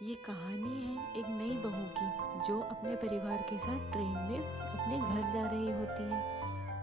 ये कहानी है एक नई बहू की जो अपने परिवार के साथ ट्रेन में अपने घर जा रही होती है।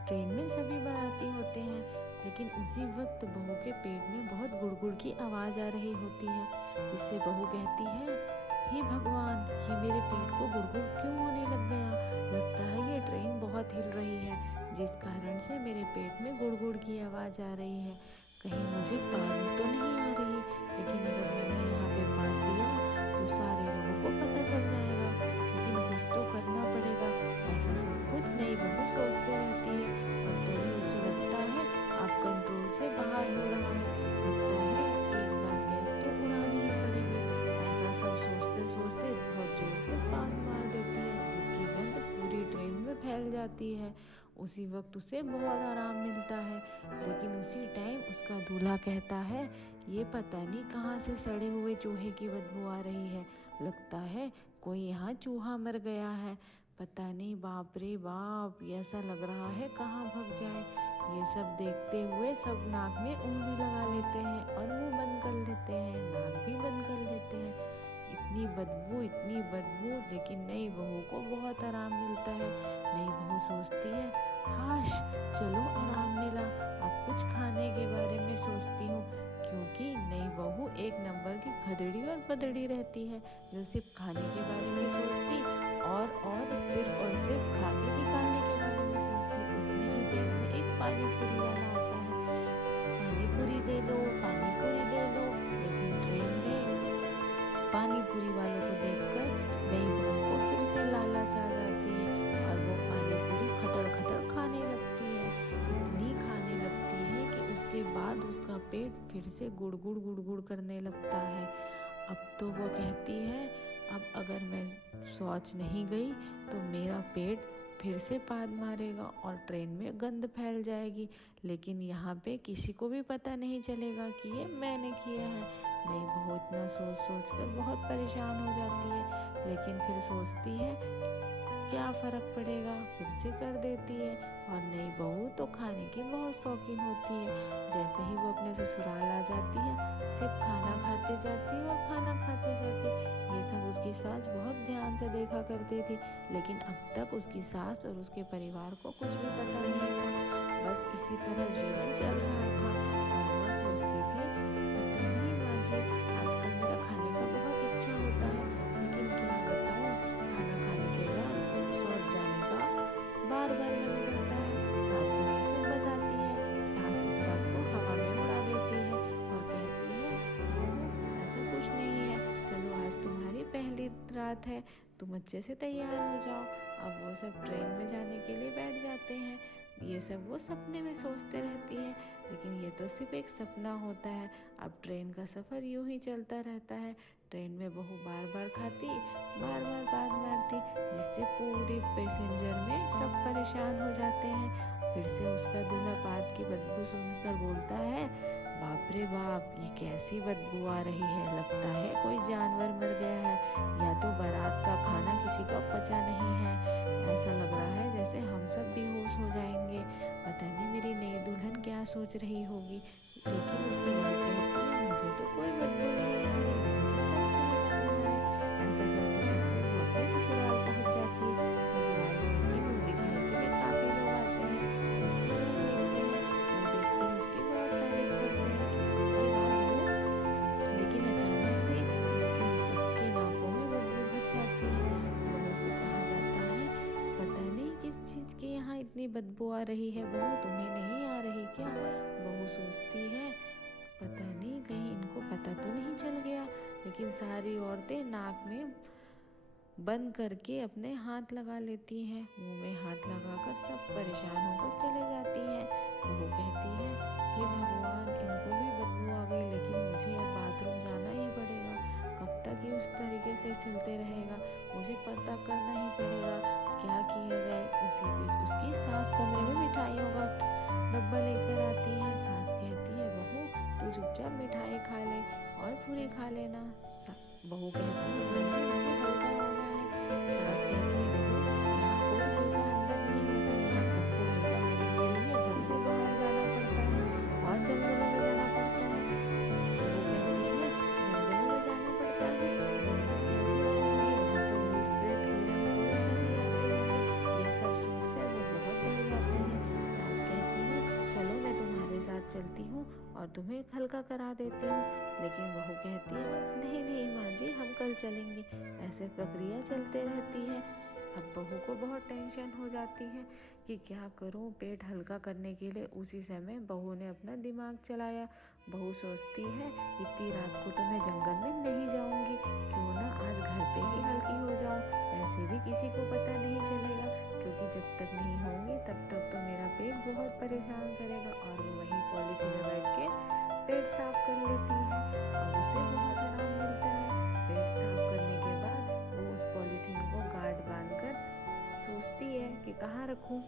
ट्रेन में सभी बाराती होते हैं, लेकिन उसी वक्त बहू के पेट में बहुत गुड़गुड़ की आवाज़ आ रही होती है, जिससे बहू कहती है, हे भगवान, ये मेरे पेट को गुड़गुड़ क्यों होने लग गया। लगता है ये ट्रेन बहुत हिल रही है, जिस कारण से मेरे पेट में गुड़गुड़ की आवाज़ आ रही है। कहीं मुझे पानी तो नहीं आ रही, लेकिन अगर मैंने यहाँ पे बांध दिया तो सारे लोगों को पता चल जाएगा, लेकिन कुछ तो करना पड़ेगा। ऐसा सब कुछ नई बहू सोचते रहती है और तभी उसे लगता है अब कंट्रोल से बाहर हो रहा है। लगता है एक बार गैस तो उड़ानी ही पड़ेगी। ऐसा सब सोचते सोचते बहुत जोर से पान मार देती है, जिसकी गंध पूरी ट्रेन में फैल जाती है। उसी वक्त उसे बहुत आराम मिलता है, लेकिन उसी टाइम उसका दूल्हा कहता है, ये पता नहीं कहाँ से सड़े हुए चूहे की बदबू आ रही है। लगता है कोई यहाँ चूहा मर गया है। पता नहीं, बाप रे बाप, ऐसा लग रहा है कहाँ भाग जाए। ये सब देखते हुए सब नाक में उंगली लगा लेते हैं और मुंह बंद कर लेते हैं, नाक भी बंद कर लेते हैं। इतनी बदबू, लेकिन नई बहू को बहुत आराम मिलता है। नई बहू सोचती है, हाश, चलो आराम मिला, अब कुछ खाने के बारे में सोचती हूँ। क्योंकि नई बहू एक नंबर की खदड़ी और पदड़ी रहती है, जो सिर्फ खाने के बारे में सोचती और सिर्फ खा के निकालने के बारे में सोचती। उतनी ही देर में एक पानी पूरी वाला आता है, पानी पूरी ले लो, पानी पूरी ले लो। लेकिन ट्रेन में पानी पूरी वालों को देखकर नई बहू को फिर से लालच आ जाती है और वो पानी पूरी खतड़ खतड़ खाने लगती है। इतनी खाने लगती है कि उसके बाद उसका पेट फिर से गुड़ गुड़ करने लगता है। अब तो वो कहती है, अब अगर मैं शौच नहीं गई तो मेरा पेट फिर से पाद मारेगा और ट्रेन में गंद फैल जाएगी। लेकिन यहाँ पे किसी को भी पता नहीं चलेगा कि ये मैंने किया है। नई बहू इतना सोच सोच कर बहुत परेशान हो जाती है, लेकिन फिर सोचती है क्या फ़र्क पड़ेगा, फिर से कर देती है। और नई बहू तो खाने की बहुत शौकीन होती है। जैसे ही वो अपने ससुराल आ जाती है, सिर्फ खाना खाते जाती है और खाना खाते जाती। ये सब उसकी सास बहुत ध्यान से देखा करती थी, लेकिन अब तक उसकी सास और उसके परिवार को कुछ भी पता नहीं था। बस इसी तरह जीवन चल रहा था और वह सोचती थी, पता नहीं माँ जी, आजकल मेरा खाने का बहुत इच्छा होता है, लेकिन क्या बताऊँ, खाना खाने के बाद शौच जाने का बार बार मन करता है। सास को ये सब बताती है। सास इस बात को हवा में उड़ा देती है और कहती है, बहू, ऐसा कुछ नहीं है, चलो आज तुम्हारी पहली रात है, तुम अच्छे से तैयार हो जाओ। अब वो सब ट्रेन में जाने के लिए बैठ जाते हैं। ये सब वो सपने में सोचते रहती है, लेकिन ये तो सिर्फ एक सपना होता है। अब ट्रेन का सफ़र यूं ही चलता रहता है। ट्रेन में बहू बार बार खाती, बार बार बात मारती, जिससे पूरे पैसेंजर में सब परेशान हो जाते हैं। फिर से उसका दूल्हा बात की बदबू सुनकर बोलता है, बाप रे बाप, ये कैसी बदबू आ रही है। लगता है कोई जानवर मर गया है, या तो बारात का खाना किसी का पचा नहीं है। ऐसा लग रहा है जैसे हम सब बेहोश हो जाएंगे। पता नहीं मेरी नई दुल्हन क्या सोच रही होगी। लेकिन उसकी बहू कहती है, मुझे तो कोई बदबू नहीं आ रही, मुझे तो सब सही लग रहा है। ऐसा करते करते वो अपने ससुराल पहुंच जाती है। ससुराल में उसकी मुंह दिखाने के लिए काफी लोग आते हैं। उसकी मुंह देखते हैं, मुंह देखते ही उसकी बहुत तारीफ करते हैं कि अरे वाह बहू। लेकिन अचानक से उसके सबके नाकों में बदबू भर जाती है। बहू को कहा जाता है, पता नहीं किस चीज की यहाँ इतनी बदबू आ रही है, बहू तुम्हें नहीं आ रही क्या। बहू सोचती है, पता नहीं कहीं इनको पता तो नहीं चल गया। लेकिन सारी औरतें नाक में बंद करके अपने हाथ लगा लेती हैं, मुंह में हाथ लगाकर सब परेशान होकर चले जाती हैं। वो कहती है, हे भगवान, इनको भी बदबू आ गई, लेकिन मुझे अब बाथरूम जाना ही पड़ेगा। कब तक ये उस तरीके से चलते रहेगा, मुझे पता करना ही पड़ेगा क्या किया जाए। उसी बीच उसकी सास कमरे में मिठाइयों का डब्बा लेकर आती है। सास कहती है, बहू, तू चुपचाप मिठाई खा ले और पूरी खा लेना। बहू कहती है, नहीं, मुझे हल्का होना है। सास कहती है, बहू, यहाँ कोई हल्का अंदर नहीं होता, यहाँ सबको हल्का होने के लिए घर से बाहर जाना पड़ता है और जंगलों में जाना पड़ता है। बहू कहती है, जंगलों में जाना पड़ता है, चलती हूँ और तुम्हें हल्का करा देती हूँ। लेकिन बहू कहती है नहीं नहीं माँ जी, हम कल चलेंगे। ऐसे प्रक्रिया चलते रहती है। अब बहू को बहुत टेंशन हो जाती है कि क्या करूं पेट हल्का करने के लिए। उसी समय बहू ने अपना दिमाग चलाया। बहू सोचती है इतनी रात को तो मैं जंगल में नहीं जाऊंगी, क्यों ना आज घर पे ही हल्की हो जाऊं। ऐसे भी किसी को पता नहीं चलेगा, क्योंकि जब तक नहीं होंगी तब तक तो मेरा पेट बहुत परेशान करेगा। और वो वहीं पॉलीथीन में बैठ के पेट साफ कर लेती है। अब उसे बहुत आराम मिलता है। पेट साफ करने के बाद वो उस पॉलीथीन को गांठ बांधकर सोचती है कि कहाँ रखूं।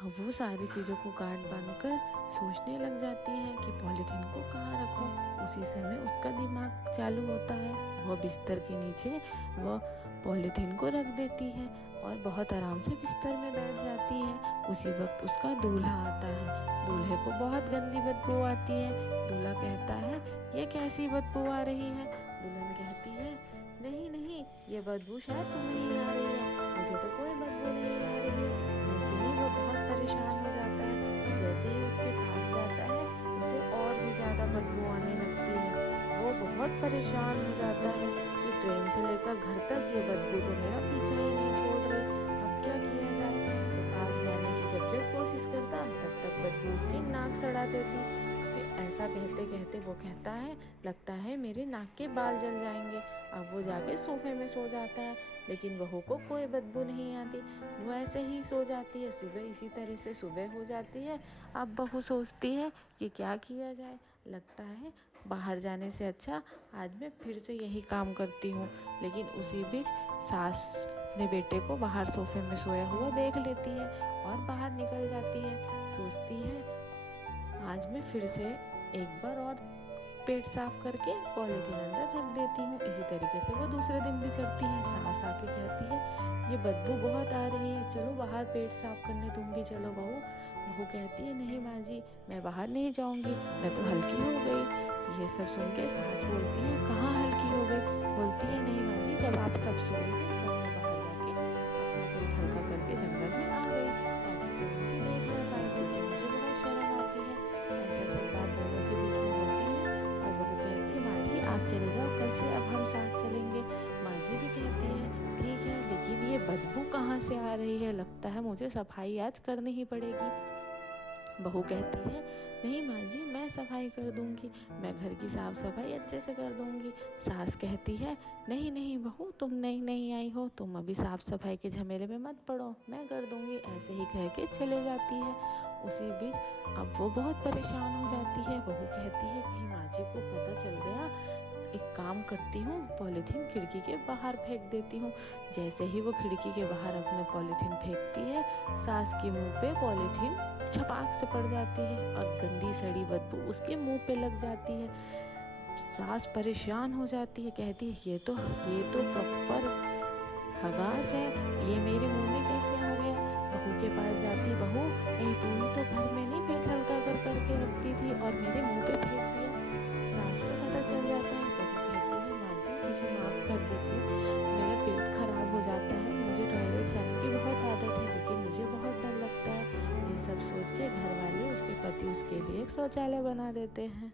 अब वो सारी चीज़ों को गांठ बांधकर सोचने लग जाती है कि पॉलीथीन को कहाँ रखूं। उसी समय उसका दिमाग चालू होता है। वह बिस्तर के नीचे वह पॉलीथीन को रख देती है और बहुत आराम से बिस्तर में बैठ जाती है। उसी वक्त उसका दूल्हा आता है। दूल्हे को बहुत गंदी बदबू आती है। दूल्हा कहता है ये कैसी बदबू आ रही है। दुल्हन कहती है नहीं नहीं, ये बदबू शायद तुम्हें ही आ रही है, मुझे तो कोई बदबू नहीं आ रही है। ऐसे ही वो बहुत परेशान हो जाता है। जैसे ही उसके पास जाता है उसे और भी ज़्यादा बदबू आने लगती है। वो बहुत परेशान हो जाता है कि ट्रेन से लेकर घर तक ये बदबू तो मेरा पीछा ही नहीं छोड़ रही। अब क्या किया जाए। तो पास जाने की जब जब कोशिश करता तब तक बदबू उसकी नाक सड़ा देती। उसके ऐसा कहते कहते वो कहता है लगता है मेरे नाक के बाल जल जाएंगे। अब वो जाके सोफे में सो जाता है। लेकिन बहू को कोई बदबू नहीं आती। वो ऐसे ही सो जाती है। सुबह इसी तरह से सुबह हो जाती है। अब बहू सोचती है कि क्या किया जाए। लगता है बाहर जाने से अच्छा आज मैं फिर से यही काम करती हूँ। लेकिन उसी बीच सास अपने बेटे को बाहर सोफे में सोया हुआ देख लेती है और बाहर निकल जाती है। सोचती है आज मैं फिर से एक बार और पेट साफ करके पॉलीथीन अंदर रख देती हूँ। इसी तरीके से वो दूसरे दिन भी करती है। सास आके कहती है ये बदबू बहुत आ रही है, चलो बाहर पेट साफ करने तुम भी चलो बहू। बहू कहती है नहीं माँ जी, मैं बाहर नहीं जाऊँगी, मैं तो हल्की हो गई। ये सब सुन के सास बोलती है कहाँ हल्की हो गई। बोलती है नहीं माँ जी, जब आप सब सो गए तब मैं बाहर जाके अपना पेट हल्का करके जंगल में आ गई ताकि कोई मुझे देख ना पाए, क्योंकि मुझे बहुत शर्म आती है। ऐसा सब बात दोनों के बीच में होती है। और बहू कहती है माँ जी आप चले जाओ, कल से अब हम साथ चलेंगे। माँ जी भी कहती है ठीक है, लेकिन ये बदबू कहाँ से आ रही है, लगता है मुझे सफाई आज करनी ही पड़ेगी। बहू कहती है नहीं माँ जी, मैं सफाई कर दूंगी, मैं घर की साफ सफाई अच्छे से कर दूंगी। सास कहती है नहीं नहीं बहू, तुम नहीं आई हो, तुम अभी साफ सफाई के झमेले में मत पड़ो, मैं कर दूंगी। ऐसे ही कह के चले जाती है। उसी बीच अब वो बहुत परेशान हो जाती है। बहू कहती है कहीं माँ जी को पता चल गया, एक काम करती हूँ पॉलीथीन खिड़की के बाहर फेंक देती हूँ। जैसे ही वो खिड़की के बाहर अपने पॉलीथीन फेंकती है, सास के मुंह पे पॉलीथीन छपाक से पड़ जाती है और गंदी सड़ी बदबू उसके मुंह पे लग जाती है। सास परेशान हो जाती है, कहती है ये तो प्रॉपर हगास है, ये मेरे मुंह में कैसे आ गया। बहू के पास जाती, बहू नहीं तू ही तो घर में नहीं पेट हल्का कर करके रखती थी और मेरे मुंह पे फेंक दिया। सास को पता चल जाता है। बहू कहती है माँ जी मुझे माफ़ कर दीजिए, मेरा पेट खराब हो जाता है, मुझे टॉयलेट जाने की बहुत आदत है, लेकिन मुझे बहुत डर लगता है। ये सब सोच के घर वाले उसके पति उसके लिए एक शौचालय बना देते हैं।